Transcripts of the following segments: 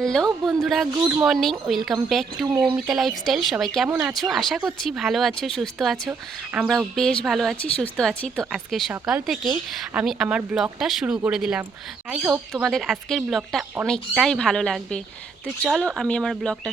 Hello বন্ধুরা, good morning. Welcome back to Moumita lifestyle. সবাই কেমন আছো? আশা করছি ভালো আছো, সুস্থ আছো। আমরাও বেশ ভালো আছি, সুস্থ আছি। তো আজকে সকাল থেকেই আমি আমার ব্লগটা শুরু করে দিলাম। আই হোপ তোমাদের আজকের ব্লগটা অনেকটাই ভালো লাগবে। তো চলো আমি আমার ব্লগটা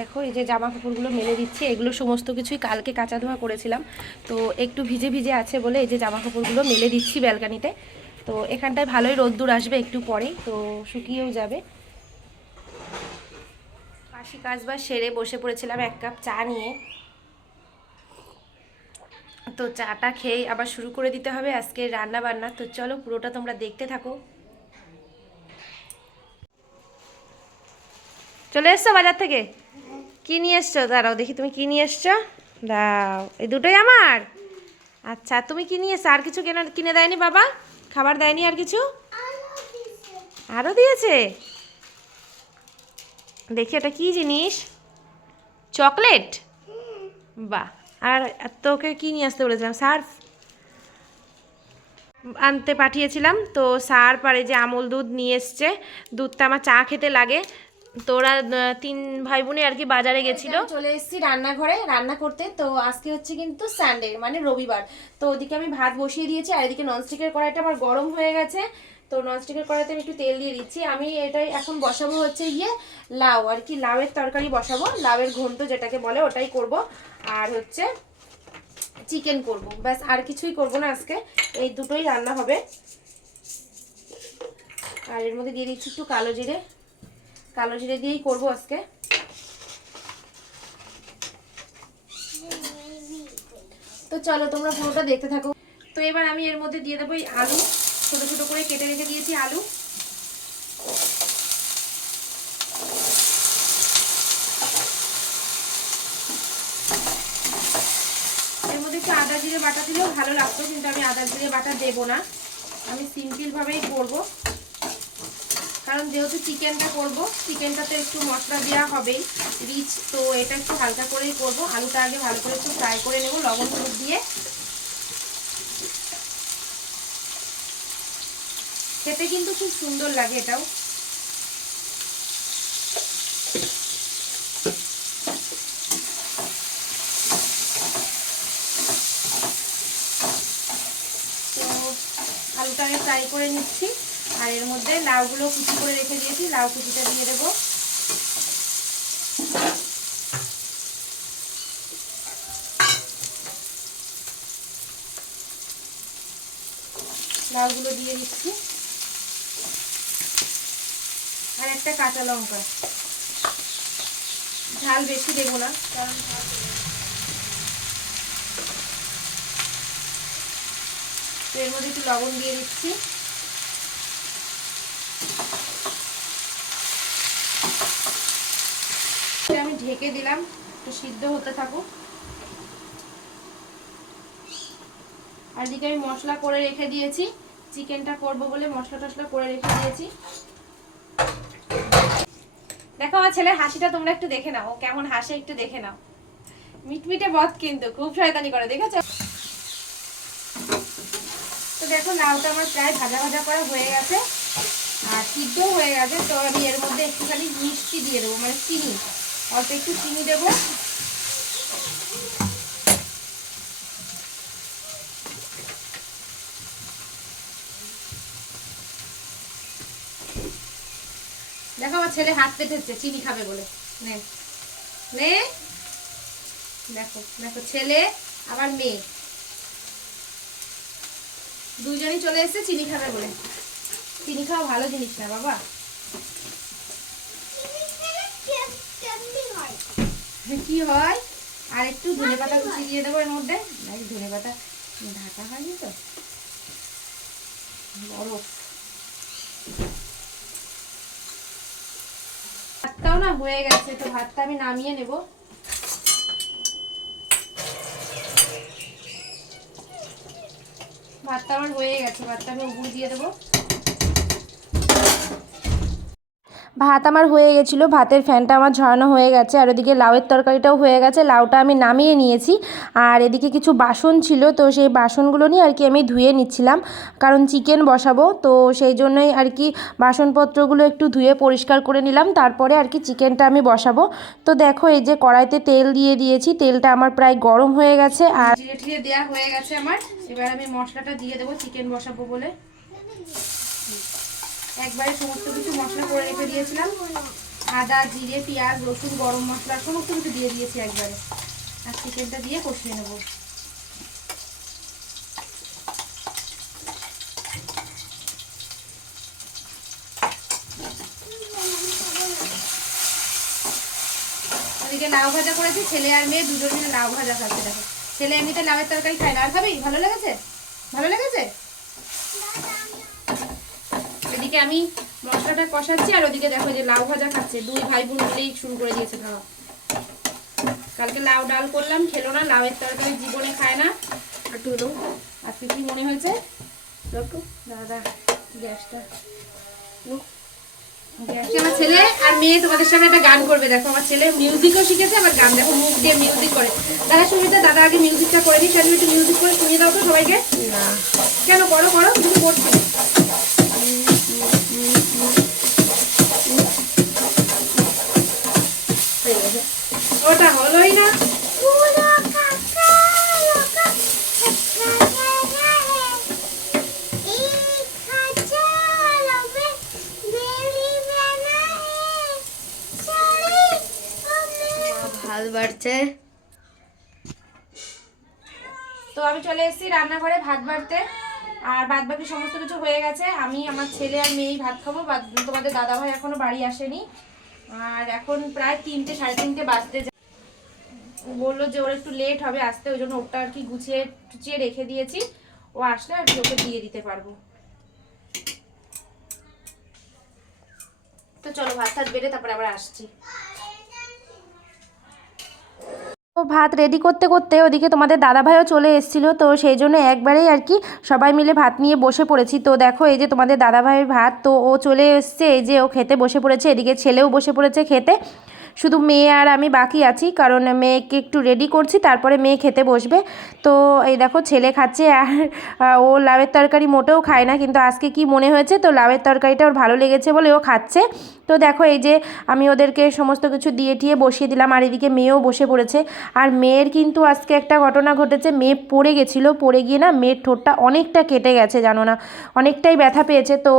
দেখো, এই যে জামা কাপড়গুলো মেলে দিচ্ছি। এগুলো সমস্ত কিছুই কালকে কাচা ধোয়া করেছিলাম, তো একটু ভিজে ভিজে আছে বলে এই যে জামা কাপড়গুলো মেলে দিচ্ছি ব্যালকানিতে। তো এখানটায় ভালোই রোদ্দুর আসবে একটু পরেই, তো শুকিয়েও যাবে। বাসি কাজবাজ সেরে বসে পড়েছিলাম এক কাপ চা নিয়ে। তো চাটা খেয়ে আবার শুরু করে দিতে হবে আজকে রান্না বান্না। তো চলো পুরোটা তোমরা দেখতে থাকো। চলে এসছো বাজার থেকে? কি নিয়ে এসছো? দাঁড়াও দেখি তুমি কি নিয়ে এসছো। দাও, এই দুটোই আমার। আচ্ছা, তুমি কি নিয়ে এসছো? আর কিছু কিনে দেয়নি বাবা? খাবার দেয়নি আর কিছু? আরও দিয়েছে? দেখি এটা কি জিনিস। চকলেট? বাহ। আর তোকে কি নিয়ে আসতে বলেছিলাম? সার্ফ আনতে পাঠিয়েছিলাম, তো সার পারে যে আমল দুধ নিয়ে এসছে। দুধটা আমার চা খেতে লাগে। তো ওরা তিন ভাই বোনে আর কি বাজারে গেছিল। চলে এসেছি রান্নাঘরে রান্না করতে। তো আজকে হচ্ছে কিন্তু সানডে, মানে রবিবার। তো ওদিকে আমি ভাত বসিয়ে দিয়েছি, আর এদিকে ননস্টিকের কড়াইটা আমার গরম হয়ে গেছে। তো ননস্টিকের কড়াইতে আমি একটু তেল দিয়ে দিচ্ছি। আমি এটাই এখন বসাবো হচ্ছে লাউ আর কি, লাউয়ের তরকারি বসাবো। লাউয়ের ঘন্ট যেটাকে বলে ওটাই করব। আর হচ্ছে চিকেন করব, ব্যাস। আর কিছুই করব না আজকে, এই দুটোই রান্না হবে। আর এর মধ্যে দিয়ে দিচ্ছি একটু কালো জিরে। কালো জিরে দিয়েই করব আজকে। তো চলো তোমরা পুরোটা দেখতে থাকো। তো এবার আমি এর মধ্যে দিয়ে দেবো এই আলু। ছোট ছোট করে কেটে রেখে দিয়েছি আলু। এর মধ্যে একটু আদা জিরে বাটা দিলেও ভালো লাগতো, কিন্তু আমি আদা জিরে বাটা দেবো না। আমি সিম্পল ভাবেই করবো, কারণ যেহেতু চিকেনটা করব, চিকেনটাতে একটু মশলা দেওয়া হবেই, রিচ। তো এটা একটু হালকা করেই করব। আলুটা আগে ভালো করে একটু ফ্রাই করে নেব লবণ হলুদ দিয়ে। খেতে কিন্তু খুব সুন্দর লাগে এটাও। তো আলুটা আমি ফ্রাই করে নিচ্ছি। আর এর মধ্যে লাউগুলো কুচি করে রেখে দিয়েছি, লাউ কুচিটা দিয়ে দেবো। লাউগুলো দিয়ে দিচ্ছি, আর একটা কাঁচা লঙ্কা। ঝাল বেশি দেবো না, কারণ তো এর মধ্যে একটু লবণ দিয়ে দিচ্ছি। আমি ঢেকে দিলাম, একটু সিদ্ধ হতে থাকুক। আর এদিকে আমি মশলা করে রেখে দিয়েছি, চিকেনটা করব বলে মশলা টশলা করে রেখে দিয়েছি। দেখো আমার ছেলের হাসিটা তোমরা একটু দেখে নাও, কেমন হাসে একটু দেখে নাও। মিটমিটে বদ, কিন্তু খুব শয়তানি করে, দেখেছো? তো দেখো লাউটা আমার প্রায় ভাজা ভাজা করা হয়ে গেছে, আর সিদ্ধও হয়ে গেছে। তো আমি এর মধ্যে একটুখানি মিষ্টি দিয়ে দেবো, মানে চিনি, অল্প একটু চিনি দেবো। দেখো আমার ছেলে হাত পেতেছে চিনি খাবে বলে। নে নে, দেখো দেখো, ছেলে আবার মেয়ে দুইজনই চলে এসেছে চিনি খাবে বলে। চিনি খাওয়া ভালো জিনিস না বাবা। কি হয়? আর একটু ধনেপাতা কুচি দিয়ে দেবো এর মধ্যে। ধনেপাতা ঢাকা হয়নি তো, বরফ। ভাতটাও না হয়ে গেছে, তো ভাতটা আমি নামিয়ে নেব। ভাতটা আমার হয়ে গেছে, ভাতটা আমি উপর দিয়ে দেবো। ভাত আমার হয়ে গেছিলো, ভাতের ফ্যানটা আমার ঝরানো হয়ে গেছে, আর ওদিকে লাউয়ের তরকারিটাও হয়ে গেছে, লাউটা আমি নামিয়ে নিয়েছি। আর এদিকে কিছু বাসন ছিল, তো সেই বাসনগুলো নিয়ে আর কি আমি ধুয়ে নিচ্ছিলাম, কারণ চিকেন বসাবো, তো সেই জন্যই আর কি বাসনপত্রগুলো একটু ধুয়ে পরিষ্কার করে নিলাম, তারপরে আর কি চিকেনটা আমি বসাবো। তো দেখো এই যে কড়াইতে তেল দিয়ে দিয়েছি, তেলটা আমার প্রায় গরম হয়ে গেছে, আর জিরে টিরে দেওয়া হয়ে গেছে আমার। এবার আমি মশলাটা দিয়ে দেবো চিকেন বসাবো বলে। একবারে সমস্ত কিছু মশলা করে রেখে দিয়েছিলাম, আদা, জিরে, পেঁয়াজ, রসুন, গরম মশলা সমস্ত কিছু দিয়ে দিয়েছি একবারে। আর চিকেনটা দিয়ে কষিয়ে নেব। ওদিকে লাউ ভাজা করেছি, ছেলে আর মেয়ে দুজন মিলে লাউ ভাজা খাচ্ছে। দেখো ছেলে এমনিতে লাউয়ের তরকারি খায় না, আর খাবি? ভালো লেগেছে? ভালো লেগেছে? এদিকে আমি মশলাটা কষাচ্ছি, আর ওদিকে দেখো যে লাউ ভাজা খাচ্ছে। দুই ভাই বোন মিলেই শুরু করে দিয়েছে খাওয়া। কালকে লাউ ডাল করলাম, খেলো না, লাউয়ের তরকারি জীবনে খায় না। একটু হলো আজকে কি মনে হয়েছে দাদা গ্যাসটা। আমার ছেলে আর মেয়ে তোমাদের সামনে একটা গান করবে। দেখো আমার ছেলে মিউজিকও শিখেছে, আবার গান দেখো মুখ দিয়ে মিউজিক করে। দাদা শুনতে, দাদা আগে মিউজিকটা করে দিই, সেটা একটু মিউজিক করে শুনিয়ে দাও তো সবাইকে। কেন? করো করো, কিছু করছো? ওটা হলোই না। ভাল বাড়ছে। তো আমি চলে এসেছি রান্নাঘরে ভাত বাড়তে, আর বাদ বাকি সমস্ত কিছু হয়ে গেছে। আমি, আমার ছেলে আর মেয়েই ভাত খাবো। তোমাদের দাদাভাই এখনো বাড়ি আসেনি, আর এখন প্রায় 3টে সাড়ে 3টে বাজতে বললো যে ওর একটু লেট হবে আসতে, ওই জন্য ওটা আর কি গুছিয়ে টুচিয়ে রেখে দিয়েছি। ও আসলে আর কি ওকে দিয়ে দিতে পারবো। তো চলো ভাত টাত বেড়ে তারপরে আবার আসছি। তো ভাত রেডি করতে করতে ওদিকে তোমাদের দাদাভাইও চলে এসেছিলো, তো সেই জন্য একবারেই আর কি সবাই মিলে ভাত নিয়ে বসে পড়েছি। তো দেখো এই যে তোমাদের দাদাভাইয়ের ভাত, তো ও চলে এসছে, এই যে ও খেতে বসে পড়েছে, এদিকে ছেলেও বসে পড়েছে খেতে। শুধু মেয়ে আর আমি বাকি আছি, কারণ মেয়েকে একটু রেডি করছি, তারপরে মেয়ে খেতে বসবে। তো এই দেখো ছেলে খাচ্ছে, আর ও লাউয়ের তরকারি মোটেও খায় না, কিন্তু আজকে কি মনে হয়েছে, তো লাউয়ের তরকারিটা ওর ভালো লেগেছে বলে ও খাচ্ছে। তো দেখো এই যে আমি ওদেরকে সমস্ত কিছু দিয়ে টিয়ে বসিয়ে দিলাম, আর এদিকে মেয়েও বসে পড়েছে। আর মেয়ের কিন্তু আজকে একটা ঘটনা ঘটেছে, মেয়ে পড়ে গেছিলো, পড়ে গিয়ে না মেয়ের ঠোঁটটা অনেকটা কেটে গেছে, জানো না, অনেকটাই ব্যথা পেয়েছে। তো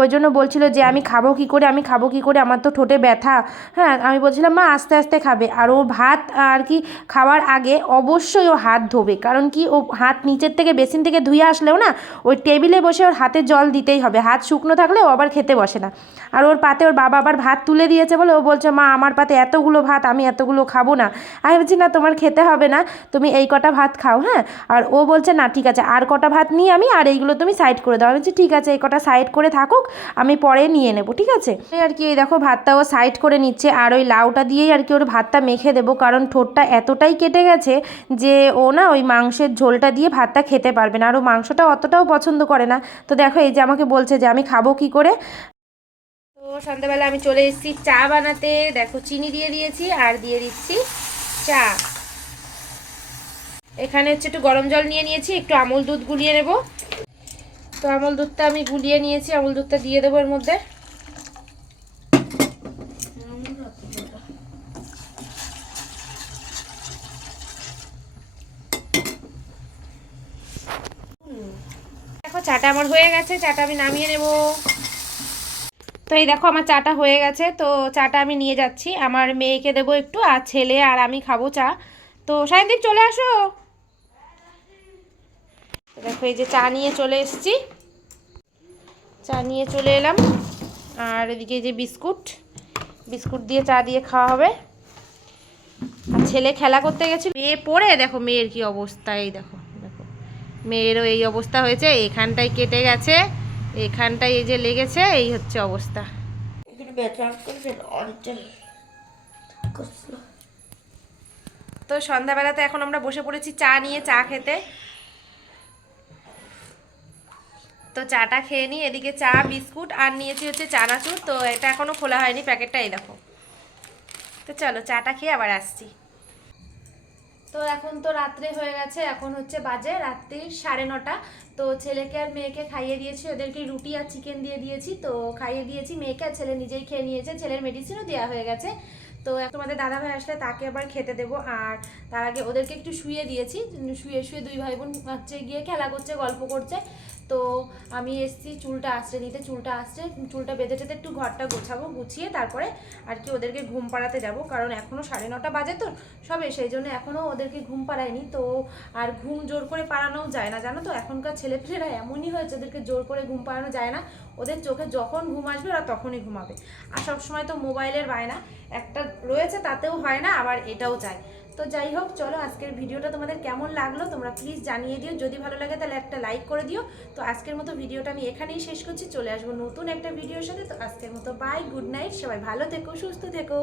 ওই জন্য বলছিল যে আমি খাবো কী করে, আমি খাবো কী করে, আমার তো ঠোঁটে ব্যথা। হ্যাঁ, আমি বলছিলাম মা আস্তে আস্তে খাবে। আর ও ভাত আর কি খাওয়ার আগে অবশ্যই ও হাত ধোবে, কারণ কি ও হাত নিচের থেকে বেসিন থেকে ধুয়ে আসলেও না ওই টেবিলে বসে ওর হাতে জল দিতেই হবে, হাত শুকনো থাকলে ও আবার খেতে বসে না। আর ওর পাতে ওর বাবা আবার ভাত তুলে দিয়েছে বলে ও বলছে মা আমার পাতে এতগুলো ভাত, আমি এতগুলো খাবো না। আমি বলছি না তোমার খেতে হবে না, তুমি এই কটা ভাত খাও। হ্যাঁ, আর ও বলছে না ঠিক আছে আর কটা ভাত নিই আমি, আর এইগুলো তুমি সাইড করে দাও। আমি বলছি ঠিক আছে এই কটা সাইড করে থাকুক, আমি পরে নিয়ে নেবো, ঠিক আছে। এই আর কি এই দেখো ভাতটা ও সাইড করে নিচ্ছে, আর ওই লাউটা দিয়েই আর কি ওর ভাতটা মেখে দেবো, কারণ ঠোঁটটা এতটাই কেটে গেছে যে ও না ওই মাংসের ঝোলটা দিয়ে ভাতটা খেতে পারবে না, আর ও মাংসটা অতটাও পছন্দ করে না। তো দেখো এই যে আমাকে বলছে যে আমি খাবো কি করে। তো সন্ধ্যাবেলা আমি চলে এসেছি চা বানাতে। দেখো চিনি দিয়ে দিয়েছি, আর দিয়ে দিচ্ছি চা। এখানে হচ্ছে একটু গরম জল নিয়ে নিয়েছি, একটু আমুল দুধ গুলিয়ে নেব। তো আমুল দুধটা আমি গুলিয়ে নিয়েছি, আমুল দুধটা দিয়ে দেবো এর মধ্যে। দেখো চাটা আমার হয়ে গেছে, চাটা আমি নামিয়ে নেব। তো এই দেখো আমার চাটা হয়ে গেছে, তো চাটা আমি নিয়ে যাচ্ছি, আমার মেয়েকে দেবো একটু, আর ছেলে আর আমি খাবো চা। তো সায়নদীপ চলে আসো। দেখো এই যে চা নিয়ে চলে এসেছি, চা নিয়ে চলে এলাম। আর এদিকে যে বিস্কুট, বিস্কুট দিয়ে চা দিয়ে খাওয়া হবে। আর ছেলে খেলা করতে গেছে, মেয়ে পড়ে দেখো মেয়ের কি অবস্থা, এই দেখো দেখো মেয়েরও এই অবস্থা হয়েছে, এখানটায় কেটে গেছে, এখানটায় এই যে লেগেছে, এই হচ্ছে অবস্থা। তো সন্ধ্যাবেলাতে এখন আমরা বসে পড়েছি চা নিয়ে, চা খেতে। তো চাটা খেয়ে নিই, এদিকে চা বিস্কুট আর নিয়েছি হচ্ছে চানাচুর, তো এটা এখনও খোলা হয়নি প্যাকেটটা, এই দেখো। তো চলো চাটা খেয়ে আবার আসছি। তো এখন তো রাত্রে হয়ে গেছে, এখন হচ্ছে বাজে রাত্রি 9:30। তো ছেলেকে আর মেয়েকে খাইয়ে দিয়েছি, ওদেরকে রুটি আর চিকেন দিয়ে দিয়েছি, তো খাইয়ে দিয়েছি মেয়েকে, আর ছেলে নিজেই খেয়ে নিয়েছে, ছেলের মেডিসিনও দেওয়া হয়ে গেছে। তো তোমাদের দাদাভাই আসলে তাকে আবার খেতে দেবো, আর তার আগে ওদেরকে একটু শুয়ে দিয়েছি, শুয়ে শুয়ে দুই ভাই বোন হচ্ছে গিয়ে খেলা করছে, গল্প করছে। তো আমি এসেছি চুলটা আঁচড়ে নিতে, চুলটা বেঁধে টেঁধে একটু ঘরটা গোছাবো, গুছিয়ে তারপরে আর কি ওদেরকে ঘুম পাড়াতে যাব, কারণ এখনও 9:30 বাজে তো সবে, সেই জন্য এখনও ওদেরকে ঘুম পাড়ায়নি। তো আর ঘুম জোর করে পাড়ানোও যায় না, জানো তো এখনকার ছেলেপেলেরা এমনই হয়েছে, ওদেরকে জোর করে ঘুম পাড়ানো যায় না, ওদের চোখে যখন ঘুম আসবে ওরা তখনই ঘুমাবে। আর সবসময় তো মোবাইলের বায়না একটা রয়েছে, তাতেও হয় না, আবার এটাও চাই। তো যাই হোক, চলো আজকের ভিডিওটা তোমাদের কেমন লাগলো তোমরা প্লিজ জানিয়ে দিও, যদি ভালো লাগে তাহলে একটা লাইক করে দিও। তো আজকের মতো ভিডিওটা আমি এখানেই শেষ করছি, চলে আসবো নতুন একটা ভিডিওর সাথে। তো আজকের মতো বাই, গুড নাইট, সবাই ভালো থেকো, সুস্থ থেকো।